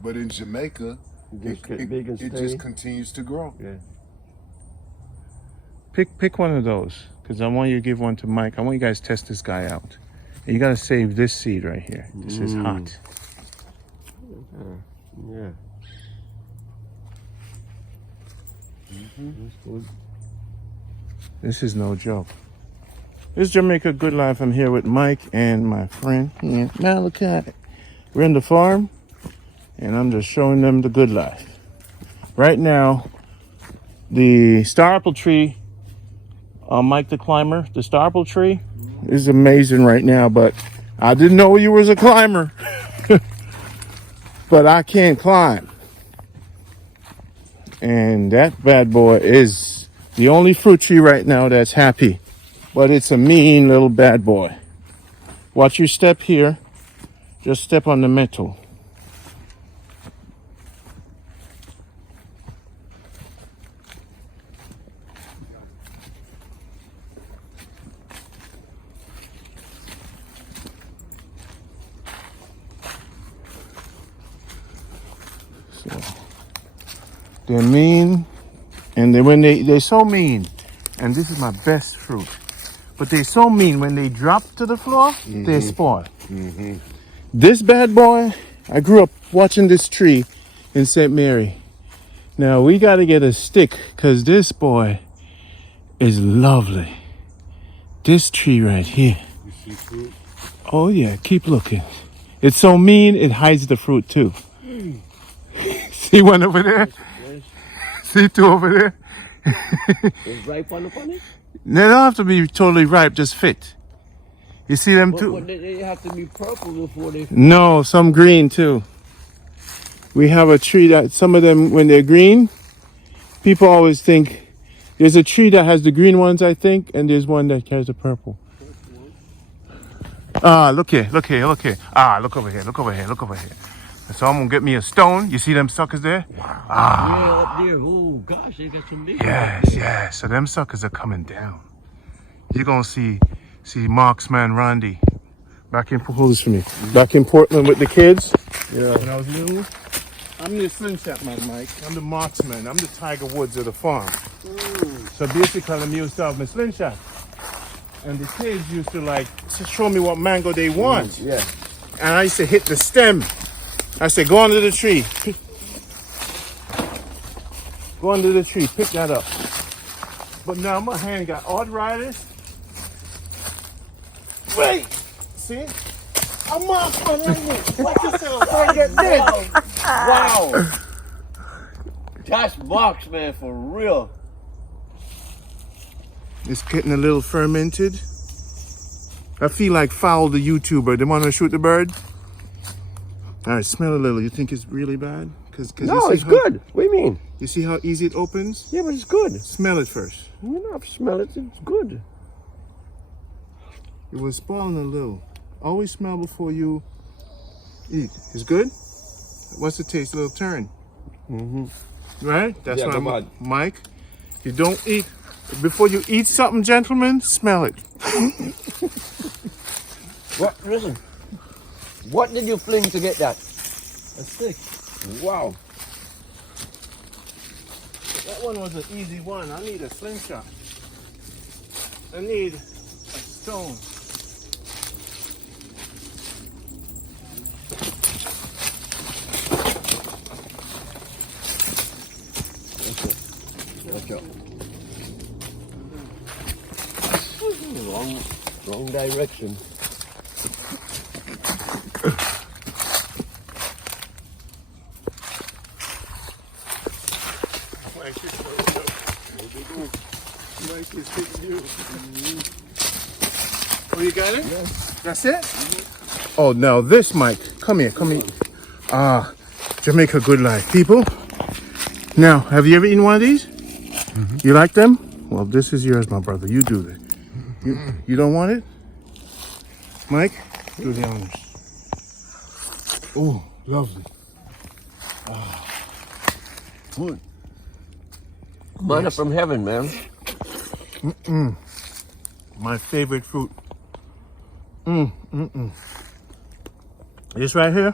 But in Jamaica, it just continues to grow. Yeah. Pick one of those, because I want you to give one to Mike. I want you guys to test this guy out. And you got to save this seed right here. This is hot. Yeah. That's good. This is no joke. This is Jamaica Good Life. I'm here with Mike and my friend Malik. We're in the farm, and I'm just showing them the good life. Right now, the star apple tree, Mike the climber, the star apple tree is amazing right now, but I didn't know you was a climber. But I can't climb. And that bad boy is the only fruit tree right now that's happy. But it's a mean little bad boy. Watch you step here. Just step on the metal. So they're mean, and they're so mean. And this is my best fruit. But they're so mean when they drop to the floor, they spoil. This bad boy, I grew up watching this tree in St. Mary. Now we got to get a stick because this boy is lovely. This tree right here. You see fruit? Oh yeah, keep looking. It's so mean, it hides the fruit too. See one over there? See two over there? It's ripe on the funny? They don't have to be totally ripe, just fit. You see them too? But they have to be purple before they... No, some green too. We have a tree that some of them, when they're green, people always think there's a tree that has the green ones, I think, and there's one that has the purple. Look here. Look over here. Look over here. So I'm gonna get me a stone. You see them suckers there? Wow. Yeah, up there. Oh gosh, they got some big ones. Yes. So them suckers are coming down. You're gonna see Marksman Randy back in Back in Portland with the kids. Yeah. When I was little. I'm the slingshot man, Mike. I'm the marksman. I'm the Tiger Woods of the farm. So basically, I'm used to have my slingshot. And the kids used to show me what mango they want. Yeah. And I used to hit the stem. I said, go under the tree. Go under the tree, pick that up. But now my hand got arthritis. Wait! See? I'm marksman right here. Watch yourself before I get dead. Wow. That's marksman for real. It's getting a little fermented. I feel like Fowl the YouTuber. They want to shoot the bird? All right, smell a little. You think it's really bad? No, it's good. What do you mean? You see how easy it opens? Yeah, but it's good. Smell it first. You don't have to smell it. It's good. It was spoiling a little. Always smell before you eat. It's good? What's the taste? A little turn. Right? That's why Mike, you don't eat. Before you eat something, gentlemen, smell it. What? Listen. What did you fling to get that? A stick. Wow. That one was an easy one. I need a slingshot. I need a stone. Watch out. Wrong direction. Oh, you got it? Yes. That's it? Oh, now this, Mike. Come here. Jamaica Good Life. People, now, have you ever eaten one of these? You like them? Well, this is yours, my brother. You do it. You don't want it? Mike, do the honors. Oh, lovely. Good. Manna from heaven, man. My favorite fruit. This right here,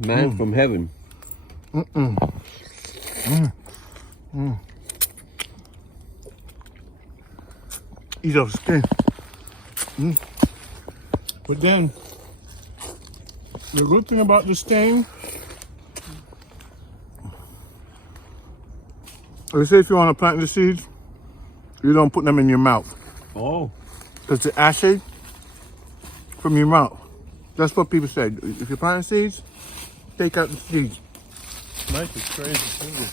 Man from heaven. Eat off the skin. But then, the good thing about the stain, they say if you want to plant the seeds, you don't put them in your mouth. Oh. Because the acid from your mouth. That's what people say. If you're planting seeds, take out the seeds. Mike is crazy.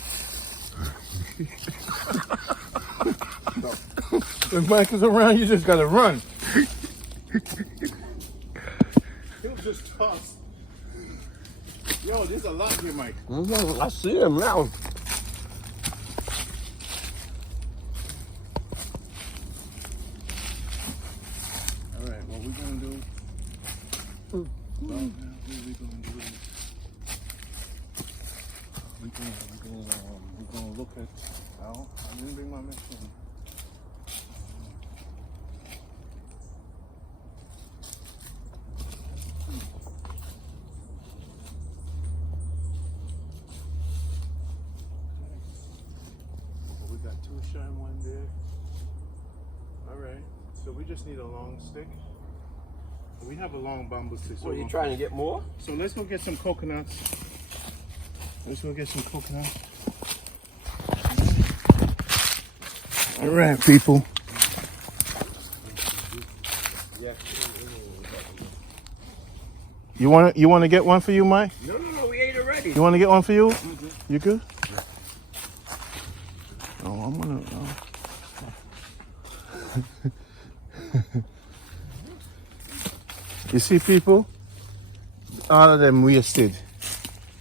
When Mike is around, you just gotta run. He'll just toss. Yo, there's a lot here, Mike. I see him now. All right, what we're gonna do? Well, now, what we gonna do? We're gonna look at. Oh, I didn't bring my machine. We got two shine, one there. All right, so we just need a long stick. We have a long bamboo stick. So What, are you trying to get more? So let's go get some coconuts. Let's go get some coconuts. All right, people. Yeah. You want to get one for you, Mike? No, we ate already. You want to get one for you? You good? Oh, I'm gonna. You see, people, all of them wasted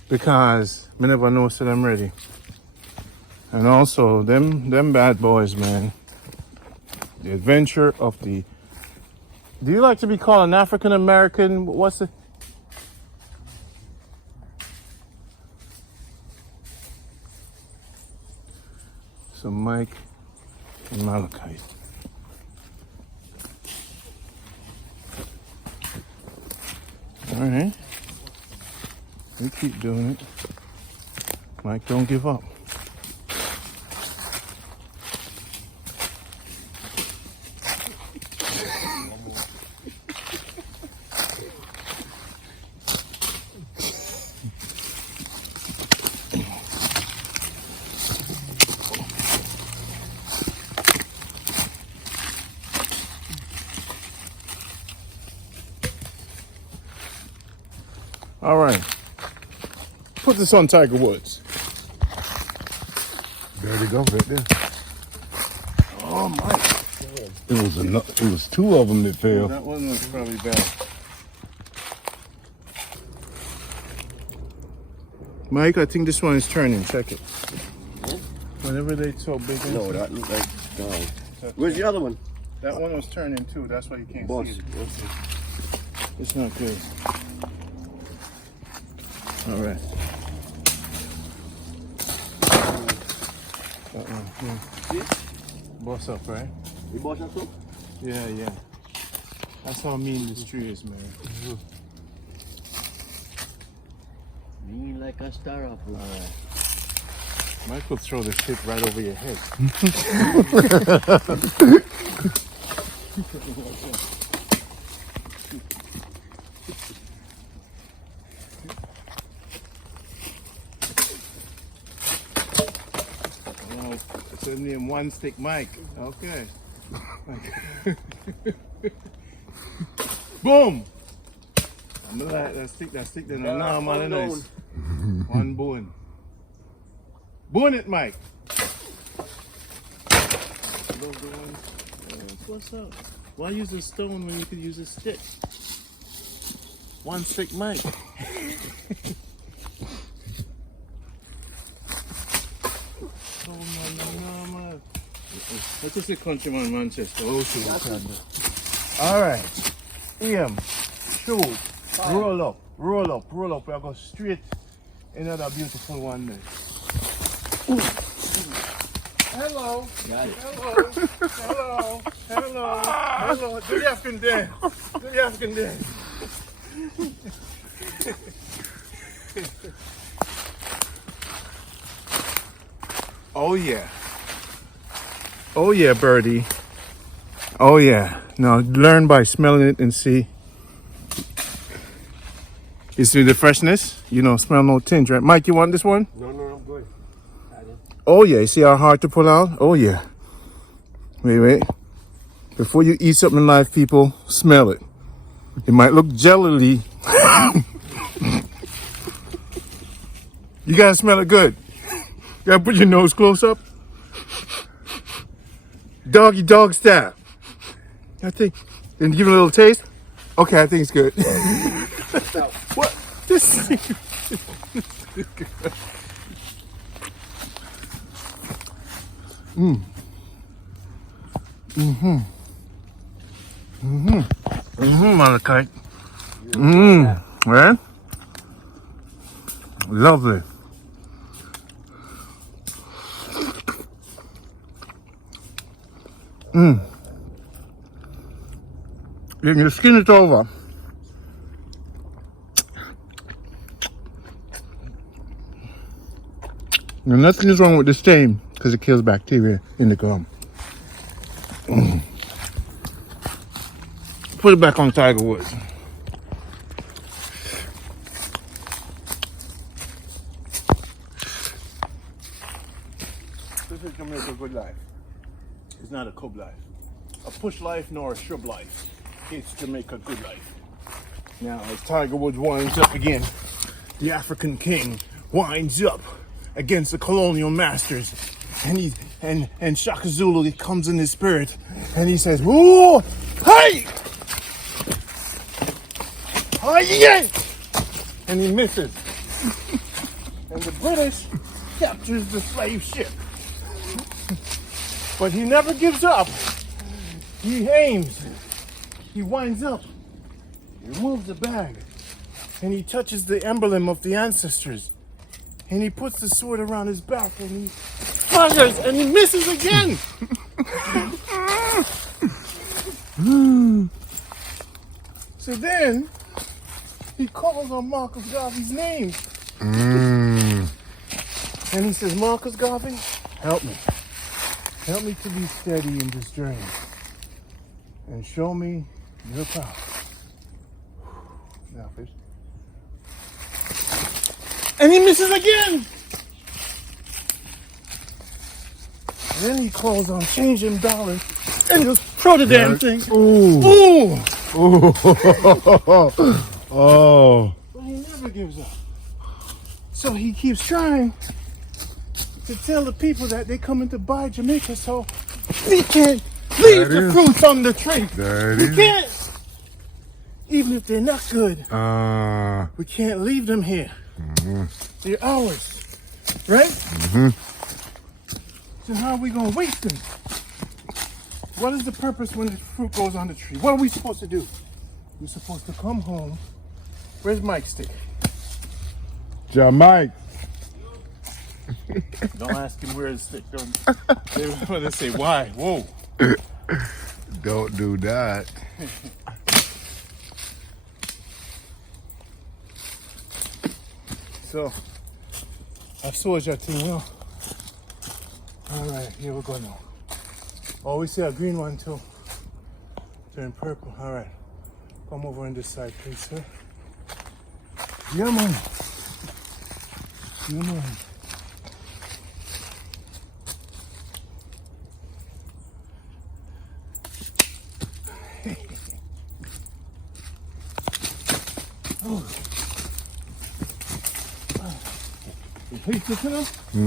because me never know so them ready. And also, them bad boys, man. The adventure of the. Do you like to be called an African American? What's the? So Mike and Malachite. All right. We keep doing it. Mike, don't give up. All right. Put this on Tiger Woods. There they go, right there. Oh, Mike. It was two of them that fell. That one was probably bad. Mike, I think this one is turning. Check it. Whenever they so big. No, that looked like gone. Where's the other one? That one was turning too. That's why you can't Boss. see it. It's not good. All right. That one. Yeah. Boss up, right? You bought that too? Yeah, yeah. That's how mean this tree is, man. Mean like a star apple. All right. Mike could throw the stick right over your head. It's a name One Stick Mike. Okay. Boom! I'm gonna let that stick then. No, man, nice. One bone. Bone it, Mike. What's up? Why use a stone when you could use a stick? One Stick Mike. Oh man. What is the countryman Manchester? All right. Ian, shoot, roll up. We are go straight into that beautiful one there. Hello. Hello. Do the African dance. Oh yeah. Oh yeah, birdie. Oh yeah. Now learn by smelling it and see. You see the freshness? You know, smell no tinge, right? Mike, you want this one? No, I'm good. Oh yeah. You see how hard to pull out? Oh yeah. Wait. Before you eat something in life, people, smell it. It might look jelly. You gotta smell it good. You gotta put your nose close up. Doggy dog style. I think. Then give it a little taste. Okay, I think it's good. What? This. Malachi. Right? Lovely. Then you skin it over. And nothing is wrong with the stain because it kills bacteria in the gum. Put it back on Tiger Woods. This is Jamaica Good Life. It's not a cub life, a push life, nor a shrub life. It's Jamaica Good Life. Now, as Tiger Woods winds up again, the African king winds up against the colonial masters, and Shaka Zulu comes in his spirit, and he says, "Ooh, hey, yeah!" And he misses, and the British captures the slave ship, but he never gives up. He aims. He winds up, he removes the bag, and he touches the emblem of the ancestors. And he puts the sword around his back, and he fires, and he misses again. So then, he calls on Marcus Garvey's name. And he says, "Marcus Garvey, help me. Help me to be steady in this journey. And show me your power." Now, fish. And he misses again. Then he calls on changing dollars and just throw the damn thing. Ooh. Oh. But he never gives up. So he keeps trying to tell the people that they're coming to buy Jamaica, so he can't leave the fruits on the tree. We can't. Even if they're not good, we can't leave them here. They're ours, right? So how are we gonna waste them? What is the purpose when the fruit goes on the tree? What are we supposed to do? We're supposed to come home. Where's Mike's stick? Jamaica. Don't ask him where his stick. They were gonna say why. Whoa. Don't do that. So, I've sorted that thing well. Alright, here we go now. Oh, we see a green one too. Turn purple. Alright. Come over on this side, please, sir. Yeah, man. Yeah, man. Oh. You hate this enough? We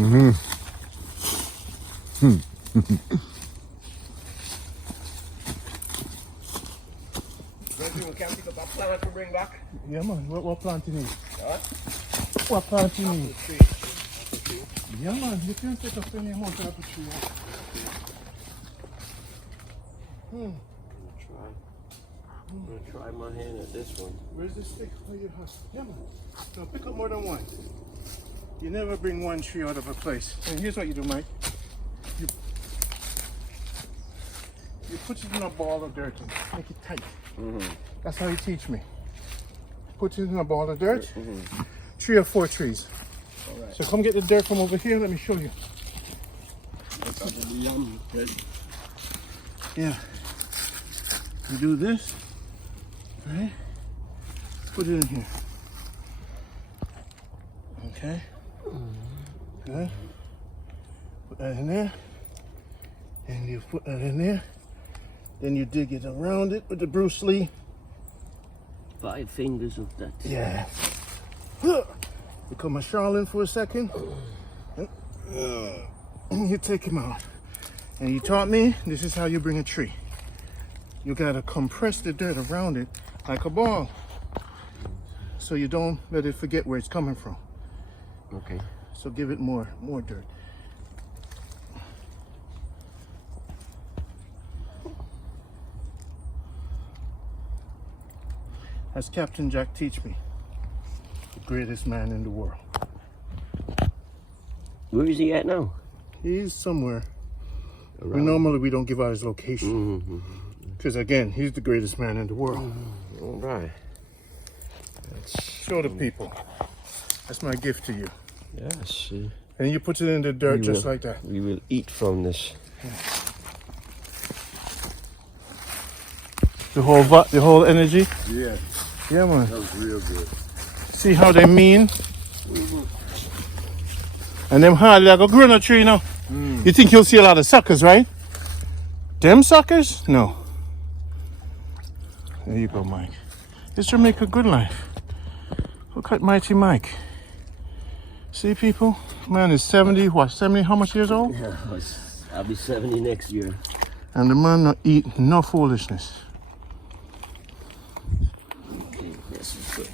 can pick up a plant to bring back. Yeah, man. What plant you need? What? What plant you need? Yeah, man. You can take up any amount of apple tree. I'm gonna try my hand at this one. Where's the stick? Where you have? Yeah, man. No, pick up more than one. You never bring one tree out of a place. And here's what you do, Mike. You put it in a ball of dirt and make it tight. That's how you teach me. Put it in a ball of dirt. 3 or 4 trees. All right. So come get the dirt from over here. Let me show you. Yum. Good. Yeah. You do this, right? Put it in here. Okay. Good. Put that in there. And you put that in there. Then you dig it around it with the Bruce Lee. 5 fingers of that. Yeah. Become a Charlene for a second. You take him out. And you taught me, this is how you bring a tree. You gotta compress the dirt around it like a ball. So you don't let it forget where it's coming from. Okay. So give it more dirt. As Captain Jack teach me, the greatest man in the world. Where is he at now? He's somewhere. Around. Normally we don't give out his location. Because again, he's the greatest man in the world. All right. Show the people. That's my gift to you. Yes. And you put it in the dirt just like that. We will eat from this. The whole energy. Yeah, Yeah, man. that was real good. See how they mean? And them hard like a grown tree now. You think you'll see a lot of suckers, right? Them suckers? No. There you go, Mike. It's Jamaica Good Life. Look at Mighty Mike. See, people? Man is 70, what, 70, how much years old? Yeah, I'll be 70 next year. And the man not eat no foolishness. Okay, this is good.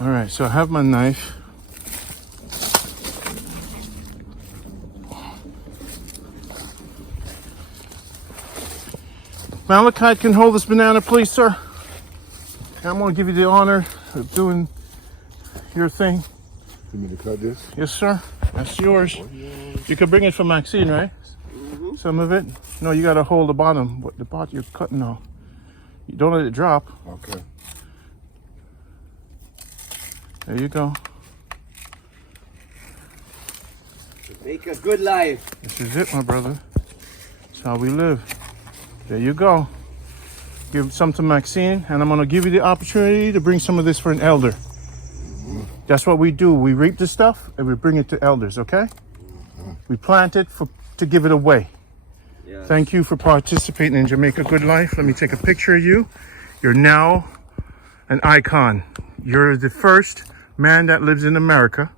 All right, so I have my knife. Malachite can hold this banana, please, sir. I'm gonna give you the honor of doing your thing. You need to cut this? Yes, sir. That's yours. You can bring it from Maxine, right? Some of it. No, you gotta hold the bottom. What the part you're cutting off. You don't let it drop. Okay. There you go. Jamaica Good Life. This is it, my brother. That's how we live. There you go. Give some to Maxine, and I'm gonna give you the opportunity to bring some of this for an elder. That's what we do. We reap the stuff and we bring it to elders, okay? We plant it to give it away. Yes. Thank you for participating in Jamaica Good Life. Let me take a picture of you. You're now an icon. You're the first man that lives in America.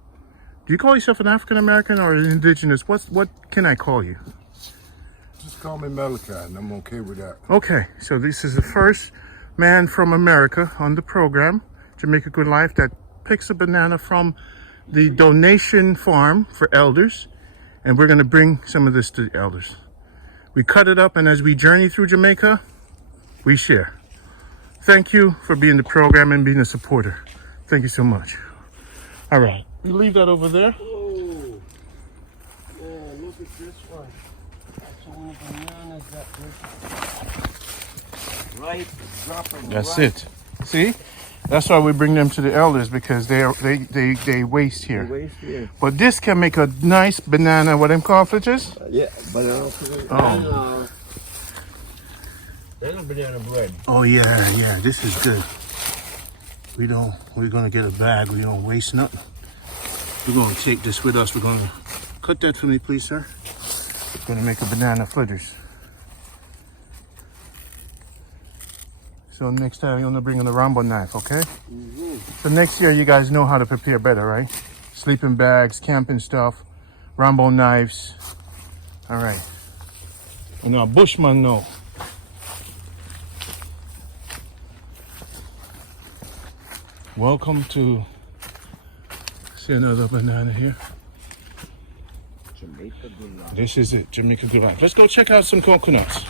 Do you call yourself an African American or an indigenous? What can I call you? Just call me Malachi, and I'm okay with that. Okay, so this is the first man from America on the program, Jamaica Good Life, that picks a banana from the donation farm for elders, and we're going to bring some of this to the elders. We cut it up, and as we journey through Jamaica, we share. Thank you for being the program and being a supporter. Thank you so much. All right, we leave that over there. Oh, yeah, look at this one. That's all the bananas that was right, dropping. That's right. it. See? That's why we bring them to the elders, because they waste here. Waste here. But this can make a nice banana, what them called, Flitches? Yeah, banana. Oh. And a banana bread. Oh yeah, this is good. We're gonna get a bag, we don't waste nothing. We're gonna take this with us. We're gonna cut that for me, please, sir. We're gonna make a banana fritters. So next time you're gonna bring in a Rambo knife, okay? So next year you guys know how to prepare better, right? Sleeping bags, camping stuff, Rambo knives. All right. And now Bushman know. Welcome to, see another banana here. Jamaica Good Life. This is it, Jamaica Good Life. Let's go check out some coconuts.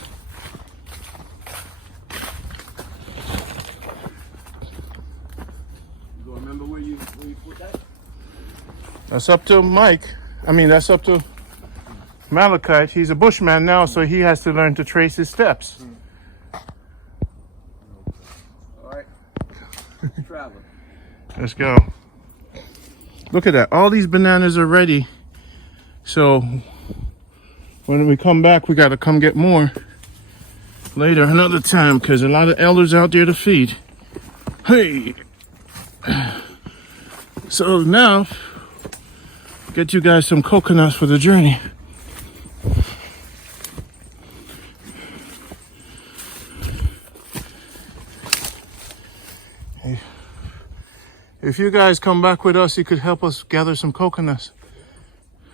You remember where you put that? That's up to Mike. That's up to Malachite. He's a bushman now, so he has to learn to trace his steps. All right. Travel. Let's go. Look at that. All these bananas are ready. So when we come back, we got to come get more later, another time, because a lot of elders out there to feed. Hey. So now, get you guys some coconuts for the journey. Hey. If you guys come back with us, you could help us gather some coconuts.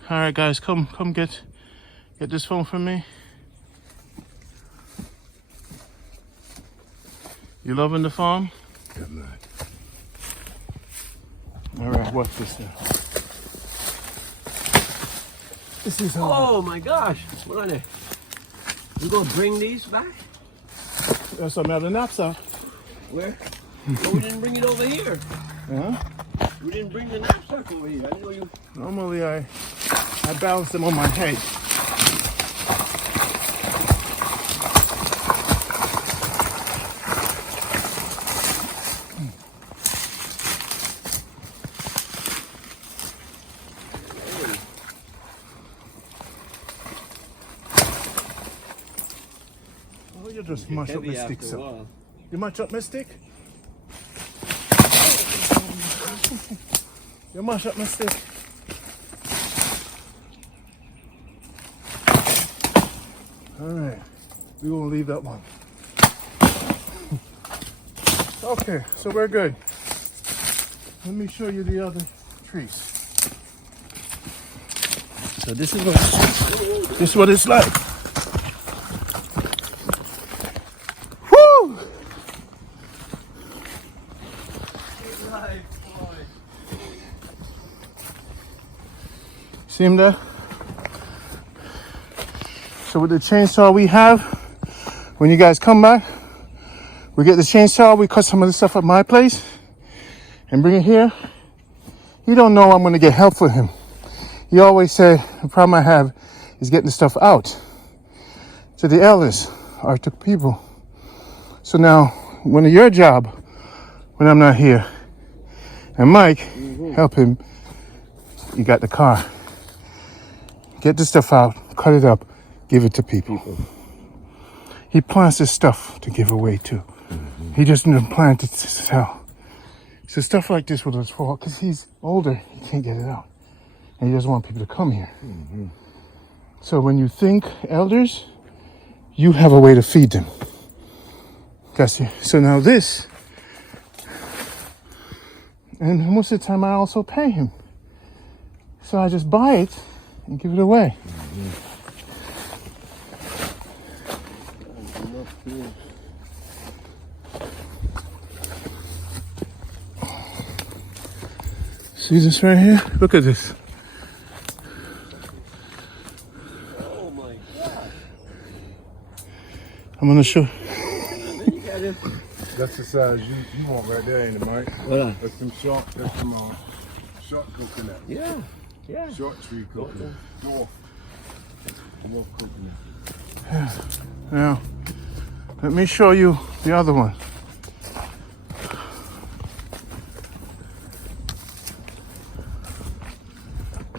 All right, guys, come get this phone from me. You loving the farm? Good night. All right, watch this now. This is Oh my gosh! What are they? You gonna bring these back? That's some other knapsack. Where? Oh, we didn't bring it over here. Huh? We didn't bring the knapsack over here. I didn't know you. Normally I balance them on my head. Oh, you just mash up my stick, so. You mash up my stick? You mash up my stick. All right, we won't leave that one. Okay, so we're good. Let me show you the other trees. So this is what it's like. Woo! See him there? So with the chainsaw we have, when you guys come back, we get the chainsaw, we cut some of the stuff at my place and bring it here. He don't know I'm gonna get help for him. He always said, the problem I have is getting the stuff out to the elders or to people. So now, one of your job, when I'm not here, and Mike, help him, you got the car. Get the stuff out, cut it up, give it to people. He plants this stuff to give away too. He doesn't plant it to sell. So stuff like this will just fall because he's older, he can't get it out. And he doesn't want people to come here. So when you think elders, you have a way to feed them. Got you? So now this, and most of the time I also pay him. So I just buy it and give it away. See this right here? Look at this. Oh my God! I'm gonna show. That's the size you want right there, ain't it, Mike? What? That's some short coconut. Yeah. Yeah. Short tree coconut. Dwarf coconut. Now, let me show you the other one.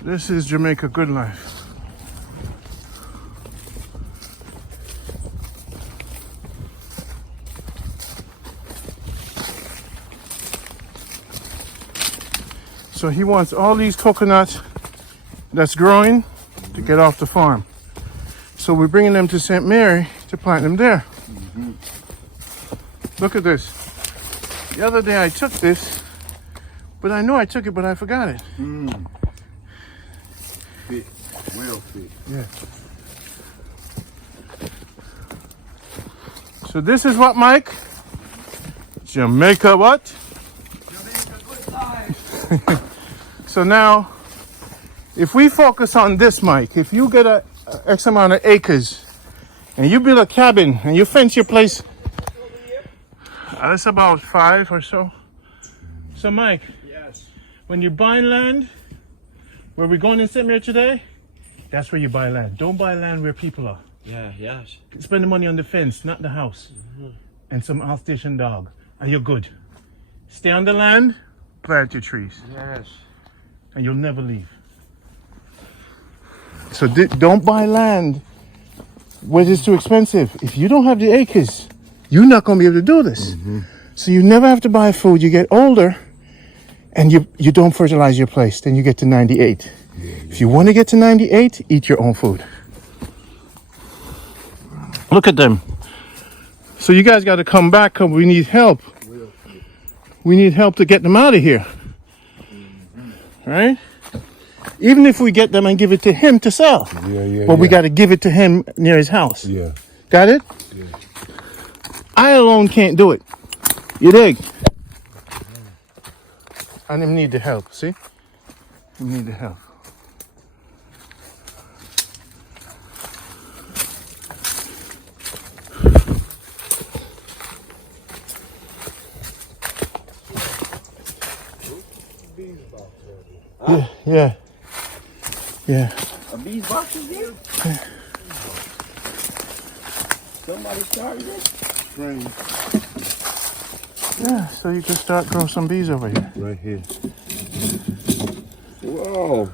This is Jamaica Good Life. So he wants all these coconuts that's growing to get off the farm. So we're bringing them to St. Mary to plant them there. Look at this. The other day I took this, but I know I took it, but I forgot it. Fit. Well fit. Yeah. So this is what, Mike? Jamaica what? Jamaica Good Life. So now, if we focus on this, Mike, if you get a X amount of acres and you build a cabin and you fence your place, that's about 5 or so. So Mike, Yes. when you're buying land, where we're going in St. Mary today, that's where you buy land. Don't buy land where people are. Yeah. Yes. Spend the money on the fence, not the house. And some Alsatian dog, and you're good. Stay on the land, plant your trees. Yes. and you'll never leave. So don't buy land where it's too expensive. If you don't have the acres, you're not going to be able to do this. So you never have to buy food. You get older, and you don't fertilize your place. Then you get to 98. If you want to get to 98, eat your own food. Look at them. So you guys got to come back because we need help. We need help to get them out of here. Right? Even if we get them and give it to him to sell. But we got to give it to him near his house. Got it? I alone can't do it. You dig? And him need the help, see? We need the help. Yeah. A bees box is here? Yeah. Somebody started it? Strange. Yeah, so you can start growing some bees over here. Right here. Whoa.